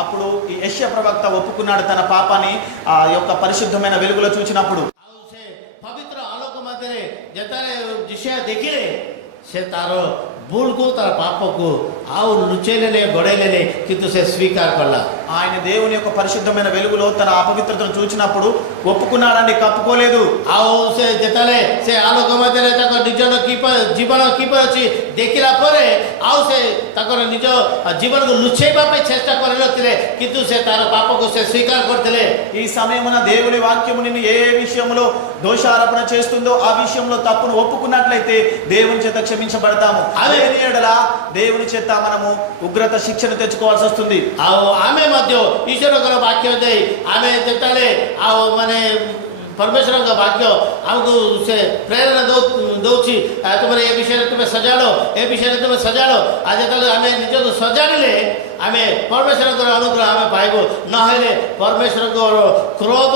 అప్పుడు ఈ యెషయా ప్రవక్త ఒప్పుకున్నాడు తన పాపాన్ని ఆ యొక్క పరిశుద్ధమైన వెలుగులో చూచినప్పుడు. पवित्र आलोक मध्य जतने जिसे देखिले से तार भूल को तार पाप को आउ लुचेले गड़ेले किंतु से स्वीकार करला. ఆయన దేవుని యొక్క పరిశుద్ధమైన వెలుగులో తన అపవిత్రతను చూచినప్పుడు ఒప్పుకున్నాడని, కప్పుకోలేదు. आउ से जतने से आलोक मध्य तक निज जीवन कीपर अच्छी देखला परे आउ से तकर निज जीवन को लुचेबा पे चेष्टा करले किंतु से तार पाप को से स्वीकार करते. ఈ సమయమున దేవుని వాక్యము నిన్ను ఏ విషయంలో దోషారోపణ చేస్తుందో ఆ విషయంలో తప్పును ఒప్పుకున్నట్లయితే దేవుని చేత క్షమించబడతాము. అదే ఎడల దేవుని చేత మనము ఉగ్రత శిక్షను తెచ్చుకోవాల్సి వస్తుంది. आमे मध्य ईश्वर वाक्य दे आमे जेताले माने परमेश्वर का वाक्य आमको से प्रेरणा दौची तुम्हारे ये विषय तुम्हें सजाड़ो ए विषय तुम्हें सजाड़ो आज आम निज को सजाड़े आम परमेश्वर अनुग्रह आम पाइब ना परमेश्वर क्रोध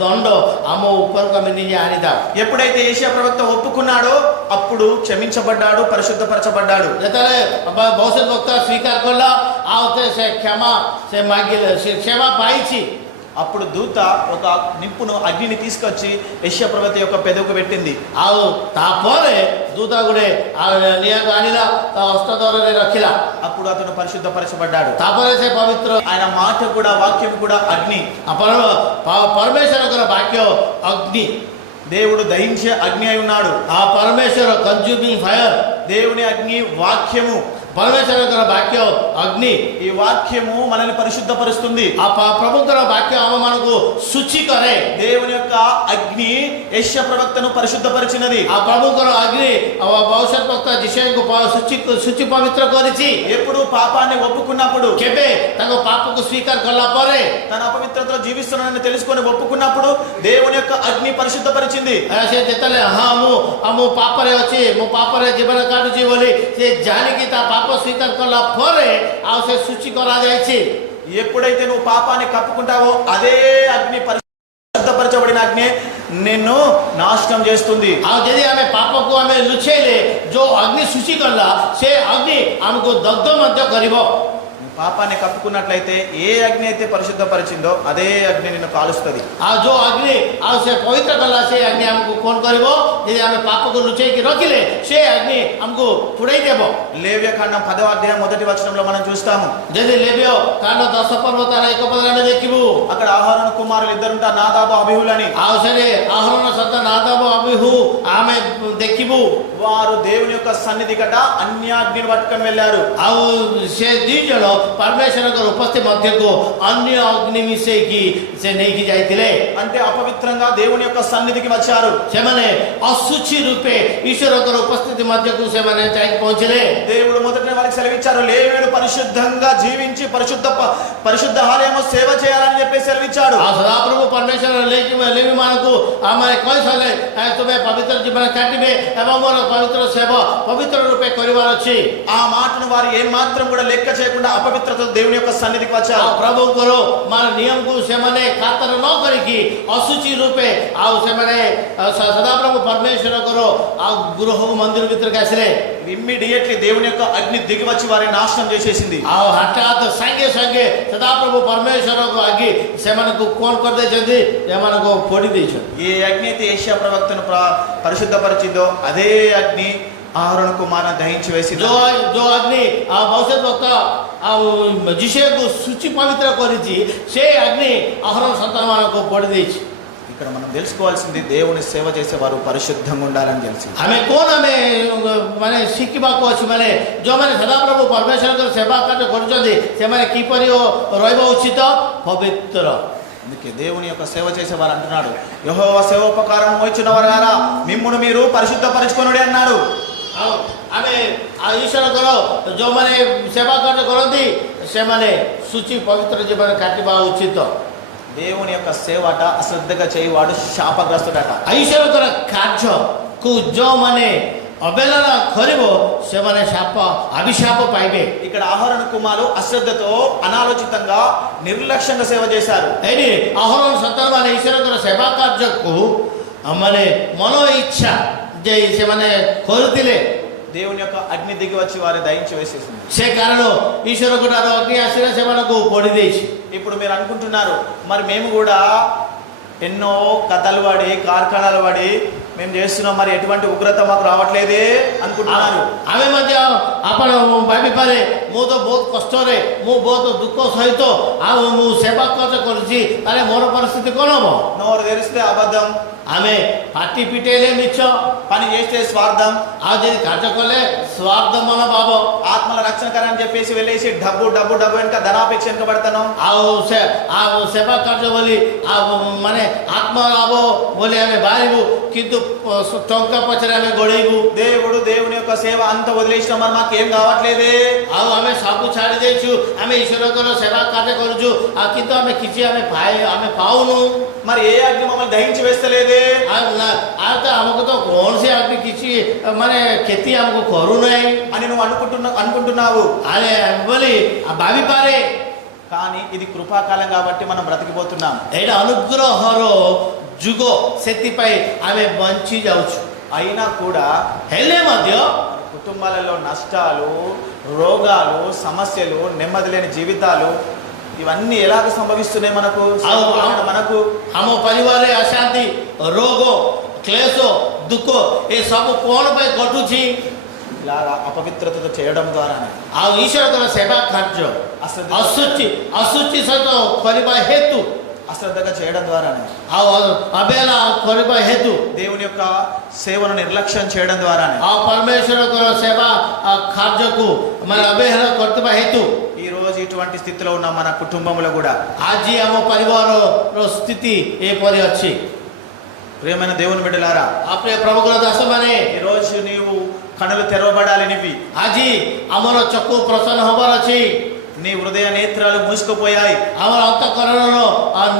दंड आम ऊपर को आम निजे आनीदा. ఎప్పుడైతే యెషయా ప్రవక్త ఒప్పుకున్నాడో అప్పుడు క్షమించబడ్డాడు, పరిశుద్ధపరచబడ్డాడు. जेताले भविष्य वक्ता स्वीकार करला आते से क्षमा से मांगिले क्षमा पाई. అప్పుడు దూత ఒక నిప్పును అగ్నిని తీసుకొచ్చి యెషయా ప్రవక్త యొక్క పెదవుకు పెట్టింది. आउ तापरे दूता गुडे निया आनिला हस्त द्वारा रखिला. అప్పుడు అతను పరిశుద్ధపరచబడ్డాడు. तापरे से पवित्र ఆయన మాట కూడా వాక్యం కూడా అగ్ని. परमेश्वर वाक्य अग्नि దేవుడు దహించే అగ్ని అయి ఉన్నాడు. आ परमेश्वर कंज्यूमिंग फायर దేవుని అగ్ని వాక్యము. परमेश्वर वाक्य अग्नि ఈ వాక్యము మనల్ని పరిశుద్ధపరుస్తుంది. आ प्रभु वाक्य आम मन को शुचि करे. దేవుని యొక్క అగ్ని యెషయా ప్రవక్తను పరిశుద్ధపరిచినది. आ प्रभु अग्नि भविष्य वक्ता जिसे को शुचि पवित्र करिछि. ఎప్పుడు పాపాన్ని ఒప్పుకున్నప్పుడు, केबे ताको पाप को स्वीकार करला परे తన అపవిత్రతలో జీవిస్తున్నానని తెలుసుకొని ఒప్పుకున్నప్పుడు దేవుని యొక్క అగ్ని పరిశుద్ధపరిచింది. से जेतले हां मु पापरे अछि मु पापरे जीवन काटुछि बोली से जानि कि ता पाप स्वीकार करला परे आ से सूची करा जायछि. ఎప్పుడైతే నువ్వు పాపాన్ని కప్పుకుంటావో అదే అగ్ని పరిశుద్ధపరచబడిన అగ్ని నిన్ను నాశనం చేస్తుంది. आ यदि हमें पाप को हमें लुचेले जो अग्नि सूची करला से अग्नि हमको दग्ध मध्य करिवो. పాపాన్ని కప్పుకున్నట్లయితే ఏ అగ్ని అయితే పరిశుద్ధపరిచిందో అదే అగ్ని నిన్ను కాలుస్తుంది. आ जो अग्नि आ से पवित्र करला से अग्नि हमको कौन करिवो. यदि हमें पाप को लुचे कि रखिले से अग्नि हमको पुड़ाई देबो. లేవ్యకాండం 10వ అధ్యాయం మొదటి వచనంలో మనం చూస్తాము. यदि लेवियो कांड 10 पर्व तारा 1 पद में देखिबु అక్కడ ఆహారణ కుమారులు ఇద్దరుంటా నాదాబు అబీహులని. आ से आहारन सत्ता नादाब अबीहु आमे देखिबु వారు దేవుని యొక్క సన్నిధి గట అన్యాగ్నిని పట్టుకొని వెళ్ళారు. आ से दी जण परमेश्वर उपस्थिति मध्य को अन्य अग्नि मिसे की से नहीं की जाइतिले. అంటే అపవిత్రంగా దేవుని యొక్క సన్నిధికి వచ్చారు. से माने अशुचि रूपे ईश्वर उपस्थिति मध्य को से माने जाई पहुंचले. దేవుడు మొదటనే వారికి సెలవిచ్చారు, లేవీయుడు పరిశుద్ధంగా జీవించి పరిశుద్ధ ఆలయము సేవ చేయాలని చెప్పి సెలవిచ్చాడు. आ सदा प्रभु परमेश्वर लेवी मान को आमे कहि सले तुम्हें पवित्र जीवन काटिबे एवं मोर पवित्र सेवा पवित्र रूपे करिवार अछि. ఆ మాటను వారు ఏ మాత్రం కూడా లెక్క చేయకుండా అపవిత్రత దేవుని యొక్క సన్నిధికి వచ్చారు. प्रभु करो मान नियम को से माने खातर न करिकी अशुचि रूपे आ से माने सदा प्रभु परमेश्वर करो आ गृह मंदिर भीतर के आसले. ఇమ్మీడియట్లీ దేవుని యొక్క అగ్ని దిగి వచ్చి వారిని నాశనం చేసేసింది. आ हठात संगे संगे सदा प्रभु परमेश्वर को आगे से माने को कौन कर दे जदी से माने को फोड़ी दे छ. ఏ అగ్ని అయితే యెషయా ప్రవక్తను పరిశుద్ధపరిచిందో అదే అగ్ని ఆహారణ కుమారుని దహించి వేసింది. जो अग्नि आ भविष्य वक्ता आ जिसे को सूची पवित्र करिछि से अग्नि आहारन संतान मान को फोड़ी दे छ. ఇక్కడ మనం తెలుసుకోవాల్సింది దేవుని సేవ చేసే వారు పరిశుద్ధంగా ఉండాలని తెలిసి. हमें कौन हमें माने शिखिबा को अछि माने जो माने सदा प्रभु परमेश्वर को सेवा कार्य करछथि से माने की परि रहबो उचित पवित्र. అందుకే దేవుని యొక్క సేవ చేసే వారు అంటున్నాడు, యెహోవా సేవోపకారం మోయిచున్న వారారా మిమ్మును మీరు పరిశుద్ధపరచుకొనుడి అన్నాడు. हमें ईश्वर करो जो माने सेवा कार्य करती से माने सूची पवित्र जीवन काटिबा उचित. దేవుని యొక్క సేవట అశ్రద్ధగా చేయవాడు శాపగ్రస్తుడట. ईश्वर कार्य को जो माने अवहेलना करिवो से माने शाप अभिशाप पाइबे. ఇక్కడ ఆహారణ కుమారులు అశ్రద్ధతో అనాలోచితంగా నిర్లక్ష్యంగా సేవ చేశారు. एनी आहारन संतान माने ईश्वर सेवा कार्य को माने मनो इच्छा जे से माने करथिले దేవుని యొక్క అగ్ని దిగి వచ్చి వారిని దహించి వేసేసింది. ସେ କାରଣ ଈଶ୍ୱର ଗୋଟାର ଅଗ୍ନି ଆସିଲା ସେମାନଙ୍କୁ ପୋଡ଼ି ଦେଇଛି. ఇప్పుడు మీరు అనుకుంటున్నారు మరి మేము కూడా ఎన్నో కథలు పడి కార్ఖానాలు పడి మేము చేస్తున్నాం, మరి ఎటువంటి ఉగ్రత మాకు రావట్లేదే అనుకుంటున్నారు. ଆମେ ମଧ୍ୟ ଆପଣ ଭାବିପାରେ ମୁଁ ତ ବହୁତ କଷ୍ଟରେ, ମୁଁ ବହୁତ ଦୁଃଖ ସହିତ ଆଉ ମୁଁ ସେବା କାର୍ଯ୍ୟ କରୁଛି, ତାହେଲେ ମୋର ପରିସ୍ଥିତି କ'ଣ ହବ? నోరు తెరిస్తే అబద్ధం, ଆମେ ପାଟି ପିଟେଇଲେ ମିଛ, పని చేస్తే స్వార్థం, ଆଉ ଯଦି କାର୍ଯ୍ୟ କଲେ ସ୍ୱାର୍ଥ ମନୋଭାବ, ఆత్మల రక్షణకరం అని చెప్పేసి వెళ్ళేసి డబ్బు డబ్బు డబ్బు వెనుక ధనాపేక్ష వెనుక పడతాను. ଆଉ ସେବା କାର୍ଯ୍ୟ ବୋଲି ମାନେ ଆତ୍ମଲାଭ ବୋଲି ଆମେ ବାହାରିବୁ, କିନ୍ତୁ ଟଙ୍କା ପଛରେ ଆମେ ଗୋଡ଼େଇବୁ. దేవుని యొక్క సేవ అంత వదిలేసిన మరి మాకు ఏం కావట్లేదే, ଆଉ ଆମେ ସବୁ ଛାଡ଼ି ଦେଇଛୁ, ଆମେ ଈଶ୍ୱରଙ୍କର ସେବା କାର୍ଯ୍ୟ କରୁଛୁ, ଆଉ କିନ୍ତୁ ଆମେ କିଛି ଆମେ ପାଉନୁ. మరి ఏ అగ్ని మమ్మల్ని దహించి వేస్తలేదే ଆଉ ତ ଆମକୁ ତ କୌଣସି ଆଗ୍ନି କିଛି ମାନେ କ୍ଷତି ଆମକୁ କରୁନାହିଁ అని నువ్వు అనుకుంటున్నావు అనే ବୋଲି ଭାବିପାରେ. కానీ ఇది కృపాకాలం కాబట్టి మనం బ్రతికిపోతున్నాం. ଏଇଟା ଅନୁଗ୍ରହର ଯୁଗ, ସେଥିପାଇଁ ଆମେ ବଞ୍ଚି ଯାଉଛୁ. అయినా కూడా ହେଲେ ମଧ୍ୟ కుటుంబాలలో నష్టాలు, రోగాలు, సమస్యలు, నెమ్మది లేని జీవితాలు ఇవన్నీ ఎలాగ సంభవిస్తున్నాయి మనకు? ଆମ ପରିବାରରେ ଅଶାନ୍ତି, ରୋଗ, କ୍ଲେଶ, ଦୁଃଖ ଏସବୁ କ'ଣ ପାଇଁ ଘଟୁଛି? ఇలాగా అపవిత్రతతో చేయడం ద్వారానే, ଆଉ ଈଶ୍ୱରଙ୍କର ସେବା କାର୍ଯ୍ୟ ଅଶୁଚି ସହିତ କରିବା ହେତୁ, అశ్రద్ధగా చేయడం ద్వారానే, ଆଉ ଅବହେଳା କରିବା ହେତୁ, దేవుని యొక్క సేవను నిర్లక్ష్యం చేయడం ద్వారానే, ଆଉ ପରମେଶ୍ୱରଙ୍କର ସେବା କାର୍ଯ୍ୟକୁ ମାନେ ଅବହେଳା କରୁଥିବା ହେତୁ ఈ రోజు ఇటువంటి స్థితిలో ఉన్న మన కుటుంబంలో కూడా ଆଜି ଆମ ପରିବାରର ସ୍ଥିତି ଏପରି ଅଛି. ప్రియమైన దేవుని బిడ్డలారా, ଆପଣ ପ୍ରଭୁଙ୍କର ଦାସମାନେ, ఈ రోజు నీవు కనులు తెరవబడాలి. నివి ଆଜି ଆମର ଚକ୍ଷୁ ପ୍ରସନ୍ନ ହବାର ଅଛି. నీ హృదయ నేత్రాలు మూసుకుపోయాయి. ଆମର ଅନ୍ତଃକରଣର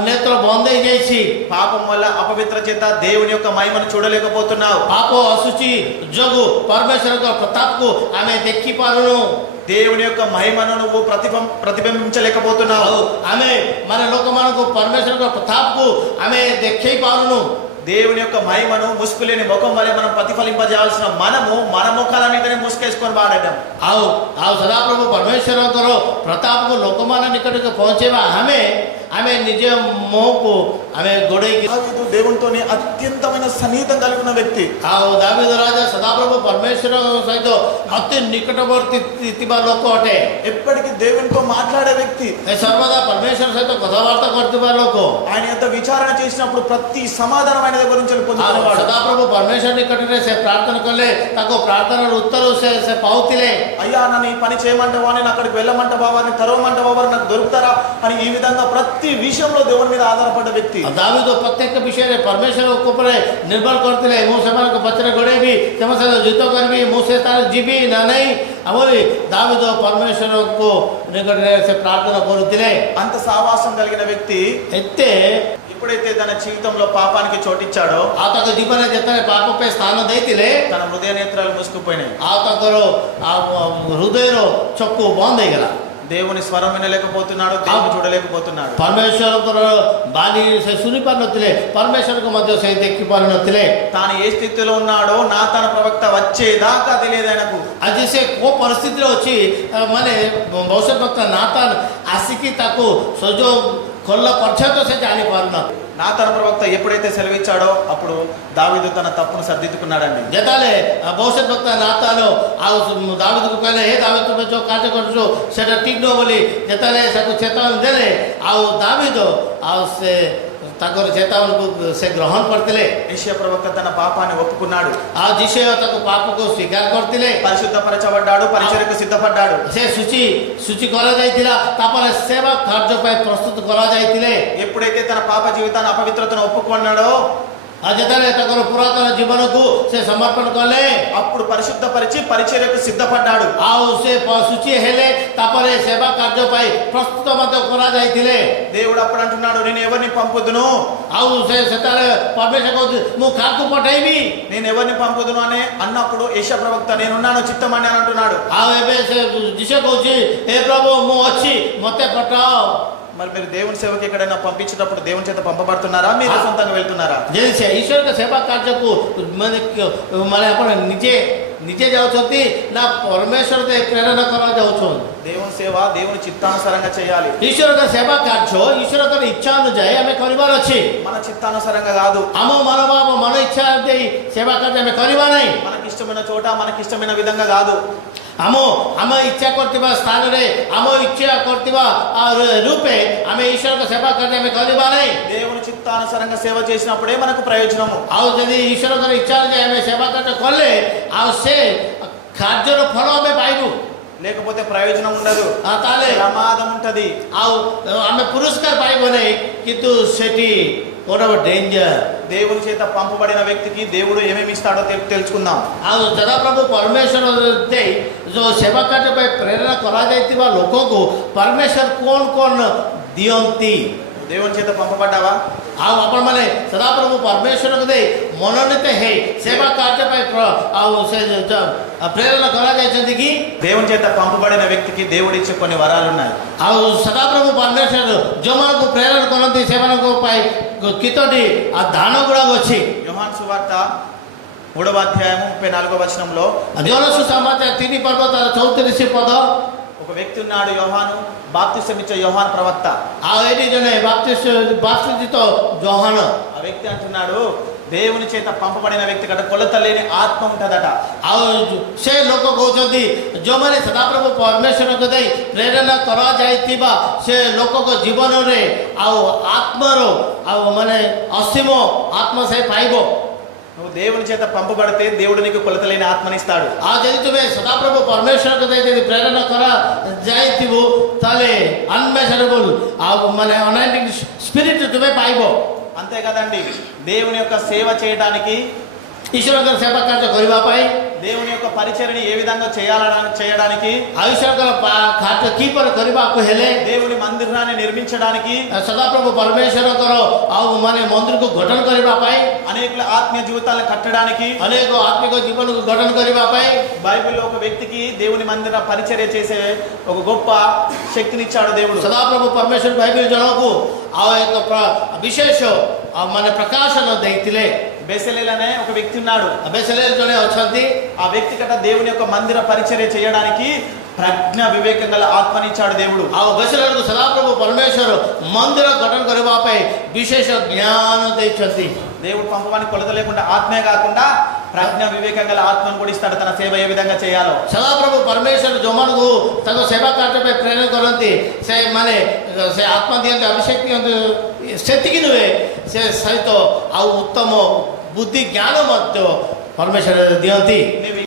ନେତ୍ର ବନ୍ଦ ହେଇଯାଇଛି. పాపం వల్ల అపవిత్ర చేత దేవుని యొక్క మహిమను చూడలేకపోతున్నావు. ପାପ ଅଶୁଚି ଯୋଗୁଁ ପରମେଶ୍ୱରଙ୍କ ପ୍ରତାପକୁ ଆମେ ଦେଖିପାରୁନୁ. దేవుని యొక్క మహిమను నువ్వు ప్రతిబింబించలేకపోతున్నావు. ଆମେ ମାନେ ଲୋକମାନଙ୍କୁ ପରମେଶ୍ୱରଙ୍କ ପ୍ରତାପକୁ ଆମେ ଦେଖେଇ ପାରୁନୁ. దేవుని యొక్క మహిమను ముసుగులేని ముఖం వలె మనం ప్రతిఫలింపజేయాల్సిన మనము మన ముఖాల మీదనే ముసుకేసుకొని వాడటం. ଆଉ ସଦାପ୍ରଭୁ ପରମେଶ୍ୱରଙ୍କର ପ୍ରତାପକୁ ଲୋକମାନଙ୍କ ନିକଟକୁ ପହଞ୍ଚେଇବା ଆମେ ନିଜ ମୁହଁକୁ ଆମେ ଗୋଡ଼େଇକି. దావీదు దేవునితోని అత్యంతమైన సన్నిహితం కలిగిన వ్యక్తి. ଆଉ ଦାବୀଦ ରାଜା ସଦାପ୍ରଭୁ ପରମେଶ୍ୱର ସହିତ ଅତି ନିକଟବର୍ତ୍ତୀ ଥିବା ଲୋକ ଅଟେ. ఎప్పటికీ దేవునితో మాట్లాడే వ్యక్తి, ସର୍ବଦା ପରମେଶ୍ୱର ସହିତ କଥାବାର୍ତ୍ତା କରୁଥିବା ଲୋକ. ఆయన ఎంత విచారణ చేసినప్పుడు ప్రతి సమాధానం ఆయన దగ్గర నుంచి పొందుకునేవాడు. ସଦାପ୍ରଭୁ ପରମେଶ୍ୱର ନିକଟରେ ସେ ପ୍ରାର୍ଥନା କଲେ, ତାଙ୍କ ପ୍ରାର୍ଥନାର ଉତ୍ତର ସେ ପାଉଥିଲେ. అయ్యా నన్ను ఈ పని చేయమంటావా, నేను అక్కడికి వెళ్ళమంటావా, వారిని తెరవమంటావా, వారు నాకు దొరుకుతారా అని ఈ విధంగా ప్రతి విషయంలో దేవుని మీద ఆధారపడ్డ వ్యక్తి. ଦାବୀଦ ପ୍ରତ୍ୟେକ ବିଷୟରେ ପରମେଶ୍ୱର ଉପରେ ନିର୍ଭର କରିଥିଲେ. ମୁଁ ସେମାନଙ୍କ ପଛରେ ଗୋଡ଼େଇବି, ସେମାନଙ୍କ ସହିତ ଯୁଦ୍ଧ କରିବି, ମୁଁ ସେ ସ୍ଥାନ ଯିବି ନା ନାହିଁ ବୋଲି ଦାବୀଦ ପରମେଶ୍ୱରଙ୍କୁ ନିକଟରେ ସେ ପ୍ରାର୍ଥନା କରୁଥିଲେ. అంత సావాసం కలిగిన వ్యక్తి ଏତେ ఎప్పుడైతే తన జీవితంలో పాపానికి చోటిచ్చాడో ଆଉ ତାଙ୍କ ଜୀବନରେ ଯେତେବେଳେ ପାପ ପାଇଁ ସ୍ଥାନ ଦେଇଥିଲେ, తన హృదయ నేత్రాలు మూసుకుపోయినాయి. ଆଉ ତାଙ୍କର ହୃଦୟର ଚକ୍ଷୁ ବନ୍ଦ ହେଇଗଲା. దేవుని స్వరం వినలేకపోతున్నాడు, దేవుని చూడలేకపోతున్నాడు. ପରମେଶ୍ୱରଙ୍କର ବାଣୀ ସେ ଶୁଣି ପାରୁନଥିଲେ, ପରମେଶ୍ୱରଙ୍କୁ ମଧ୍ୟ ସେ ଦେଖି ପାରୁନଥିଲେ. తాను ఏ స్థితిలో ఉన్నాడో నాతాన ప్రవక్త వచ్చేదాకా తెలియదు ఆయనకు. ଆଜି ସେ କୋଉ ପରିସ୍ଥିତିରେ ଅଛି, ମାନେ ଭବିଷ୍ୟତ ନାତାନ ଆସିକି ତାକୁ ସୁଯୋଗ ଖୋଲିଲା ପର୍ଯ୍ୟନ୍ତ ସେ ଜାଣିପାରୁନ. నాతాన ప్రవక్త ఎప్పుడైతే సెలవిచ్చాడో అప్పుడు దావీదు తన తప్పును సర్దిద్దుకున్నాడండి. ଯେତେବେଳେ ଭବିଷ୍ୟତ ବକ୍ତା ନାତାନ ଆଉ ଦାବୀଦକୁ କହିଲେ, ହେ ଦାବୀଦ ତୁମେ ଯୋଉ କାର୍ଯ୍ୟ କରୁଛୁ ସେଟା ଠିକ ନୁହଁ ବୋଲି ଯେତେବେଳେ ତାକୁ ଚେତାବନୀ ଦେଲେ, ଆଉ ଦାବୀଦ ଆଉ ସେ ତାଙ୍କର ଚେତାବନୀକୁ ସେ ଗ୍ରହଣ କରିଥିଲେ. యెషయా ప్రవక్త తన పాపాన్ని ఒప్పుకున్నాడు. ଆଉ ଯିଶୟ ତାକୁ ପାପକୁ ସ୍ୱୀକାର କରିଥିଲେ. పరిశుద్ధపరచబడ్డాడు, పరిచర్యకు సిద్ధపడ్డాడు. ସେ ସୂଚି କରାଯାଇଥିଲା, ତାପରେ ସେବା କାର୍ଯ୍ୟ ପାଇଁ ପ୍ରସ୍ତୁତ କରାଯାଇଥିଲେ. ఎప్పుడైతే తన పాప జీవితాన్ని అపవిత్రతను ఒప్పుకున్నాడో ଆଉ ଯେତେବେଳେ ତାଙ୍କର ପୁରାତନ ଜୀବନକୁ ସେ ସମର୍ପଣ କଲେ, అప్పుడు పరిశుద్ధపరిచి పరిచర్యకు సిద్ధపడ్డాడు. ଆଉ ସେ ସୂଚି ହେଲେ, ତାପରେ ସେବା କାର୍ଯ୍ୟ ପାଇଁ ପ୍ରସ୍ତୁତ ମଧ୍ୟ କରାଯାଇଥିଲେ. దేవుడు అప్పుడు అంటున్నాడు, నేను ఎవరిని పంపుదును, ଆଉ ସେ ସେତେବେଳେ ପରମେଶ୍ୱର କହୁଛି, ମୁଁ କାହାକୁ ପଠେଇବି, నేను ఎవరిని పంపుదును అని అన్నప్పుడు యెషయా ప్రవక్త నేనున్నాను చిత్తమని అని అంటున్నాడు. ଆଉ ଏବେ ସେ ଯିଶୟ କହୁଛି, హే ప్రభు ମୁଁ ଅଛି, ମତେ ପଠାଅ. మరి మీరు దేవుని సేవకి ఎక్కడైనా పంపించేటప్పుడు దేవుని చేత పంపబడుతున్నారా, మీరు సొంతంగా వెళ్తున్నారా? ଯଦି ସେ ଈଶ୍ୱରଙ୍କ ସେବା କାର୍ଯ୍ୟକୁ ମାନେ ଆପଣ ନିଜେ ନିଜେ ଯାଉଛନ୍ତି ନା ପରମେଶ୍ୱର ପ୍ରେରଣା କରାଯାଉଛନ୍ତି। దేవుని సేవ దేవుని చిత్తానుసారంగా చేయాలి। ଈଶ୍ୱରଙ୍କ ସେବା କାର୍ଯ୍ୟ ଈଶ୍ୱରଙ୍କ ଇଚ୍ଛା ଅନୁଯାୟୀ ଆମେ କରିବାର ଅଛି। మన చిత్తానుసారంగా కాదు, ଆମ ମନୋଭାବ ମନ ଇଚ୍ଛା ଦେଇ ସେବା କାର୍ଯ୍ୟ ଆମେ କରିବା ନାହିଁ। మనకి ఇష్టమైన చోట మనకి ఇష్టమైన విధంగా కాదు। ଆମ ଇଚ୍ଛା କରୁଥିବା ସ୍ଥାନରେ ଆମ ଇଚ୍ଛା କରୁଥିବା ରୂପେ ଆମେ ଈଶ୍ୱରଙ୍କ ସେବା କାର୍ଯ୍ୟ ଆମେ କରିବା ନାହିଁ। దేవుని చిత్తానుసారంగా సేవ చేసినప్పుడే మనకు ప్రయోజనము। ଆଉ ଯଦି ଈଶ୍ୱରଙ୍କର ଇଚ୍ଛା ଅନୁଯାୟୀ ଆମେ ସେବା କାର୍ଯ୍ୟ କଲେ ଆଉ ସେ କାର୍ଯ୍ୟର ଫଳ ଆମେ ପାଇବୁ, లేకపోతే ప్రయోజనం ఉండదు, ତାହେଲେ ప్రమాదం ఉంటది। ଆଉ ଆମେ ପୁରସ୍କାର ପାଇବ ନାହିଁ, କିନ୍ତୁ ସେଠି ଡେଞ୍ଜର। దేవుని చేత పంపబడిన వ్యక్తికి దేవుడు ఏమేమి ఇస్తాడో తెలుసుకుందాం। ଆଉ ସଦାପ୍ରଭୁ ପରମେଶ୍ୱର ଦେଇ ଯୋଉ ସେବା କାର୍ଯ୍ୟ ପାଇଁ ପ୍ରେରଣା କରାଯାଇଥିବା ଲୋକଙ୍କୁ ପରମେଶ୍ୱର କ'ଣ ଦିଅନ୍ତି। దేవుని చేత పంపబడ్డావా? ଆଉ ଆପଣମାନେ ସଦାପ୍ରଭୁ ପରମେଶ୍ୱରଙ୍କୁ ଦେଇ ମନୋନୀତ ହେଇ ସେବା କାର୍ଯ୍ୟ ପାଇଁ ଆଉ ସେ ପ୍ରେରଣା କରାଯାଇଛନ୍ତି କି? దేవుని చేత పంపబడిన వ్యక్తికి దేవుడు ఇచ్చే కొన్ని వరాలు ఉన్నాయి। ଆଉ ସଦାପ୍ରଭୁ ପରମେଶ୍ୱର ଯେଉଁମାନଙ୍କୁ ପ୍ରେରଣା କରନ୍ତି ସେମାନଙ୍କ ପାଇଁ କେତୋଟି ଦାନ ଗୁଡ଼ାକ ଅଛି। యోహాను సువార్త 3వ అధ్యాయము 34వ వచనంలో ଜନ ସୁସମାଚାର 3 ପର୍ବ ତାର 34 ପଦ। ఒక వ్యక్తి ఉన్నాడు, యోహాను, బాప్తిసం ఇచ్చే యోహాను ప్రవక్త। ଆଉ ଏଠି ଜଣେ ବାପ୍ତିଜିତ ଯୋହାନ, ఆ వ్యక్తి అంటున్నాడు, దేవుని చేత పంపబడిన వ్యక్తి కట కొలత లేని ఆత్మ ఉంటదట। ଆଉ ସେ ଲୋକ କହୁଛନ୍ତି ଯେଉଁମାନେ ସଦାପ୍ରଭୁ ପରମେଶ୍ୱରଙ୍କୁ ଦେଇ ପ୍ରେରଣା କରାଯାଇଥିବା ସେ ଲୋକଙ୍କ ଜୀବନରେ ଆଉ ଆତ୍ମର ଆଉ ମାନେ ଅସୀମ ଆତ୍ମ ସେ ପାଇବ। నువ్వు దేవుని చేత పంపబడితే దేవుడు నీకు కొలత లేని ఆత్మనిస్తాడు। ଆଉ ଯଦି ତୁମେ ସଦାପ୍ରଭୁ ପରମେଶ୍ୱରଙ୍କୁ ଦେଇ ଯଦି ପ୍ରେରଣା କରାଯାଇଥିବ ତାହେଲେ ଅନମେଜରେବଲ ଆଉ ମାନେ ଅନଏଣ୍ଟିଂ ସ୍ପିରିଟ୍ ତୁମେ ପାଇବ। అంతే కదండి, దేవుని యొక్క సేవ చేయడానికి, ଈଶ୍ୱରଙ୍କର ସେବା କାର୍ଯ୍ୟ କରିବା ପାଇଁ, దేవుని యొక్క పరిచర్యని ఏ విధంగా చేయడానికి, ଆଉ ଈଶ୍ୱରଙ୍କର କାର୍ଯ୍ୟ କିପରି କରିବାକୁ ହେଲେ, దేవుని మందిరాన్ని నిర్మించడానికి, ସଦାପ୍ରଭୁ ପରମେଶ୍ୱରଙ୍କର ଆଉ ମାନେ ମନ୍ଦିରକୁ ଗଠନ କରିବା ପାଇଁ, అనేకుల ఆత్మీయ జీవితాలను కట్టడానికి, ଅନେକ ଆତ୍ମିକ ଜୀବନକୁ ଗଠନ କରିବା ପାଇଁ బైబిల్లో ఒక వ్యక్తికి దేవుని మందిర పరిచర్య చేసే ఒక గొప్ప శక్తినిచ్చాడు దేవుడు। ସଦାପ୍ରଭୁ ପରମେଶ୍ୱର ବାଇବେଲ ଜଣକୁ ଆଉ ଏକ ବିଶେଷ ମାନେ ପ୍ରକାଶନ ଦେଇଥିଲେ। బెసలేల్ అనే ఒక వ్యక్తి ఉన్నాడు। ବେସଲେଲ ଜଣେ ଅଛନ୍ତି। ఆ వ్యక్తి కట దేవుని యొక్క మందిర పరిచర్య చేయడానికి ప్రజ్ఞ వివేకం గల ఆత్మనిచ్చాడు దేవుడు। ଆଉ ବେସଲେଲକୁ ସଦାପ୍ରଭୁ ପରମେଶ୍ୱର ମନ୍ଦିର ଗଠନ କରିବା ପାଇଁ ବିଶେଷ ଜ୍ଞାନ ଦେଇଛନ୍ତି। దేవుడు పంపవానికి కొలత లేకుండా ఆత్మే కాకుండా ప్రజ్ఞ వివేకం గల ఆత్మను కూడా ఇస్తాడు, తన సేవ ఏ విధంగా చేయాలో। ସଦାପ୍ରଭୁ ପରମେଶ୍ୱର ଯେଉଁମାନଙ୍କୁ ତାଙ୍କ ସେବା କାର୍ଯ୍ୟ ପାଇଁ ପ୍ରେରଣା କରନ୍ତି ସେମାନେ ସେ ଆତ୍ମା ଦିଅନ୍ତି, ଅଭିଷେକ ଦିଅନ୍ତି। ସେତିକି ନୁହେଁ, ସେ ସହିତ ଆଉ ଉତ୍ତମ ବୁଦ୍ଧି ଜ୍ଞାନ ମଧ୍ୟ ପରମେଶ୍ୱର ଦିଅନ୍ତି।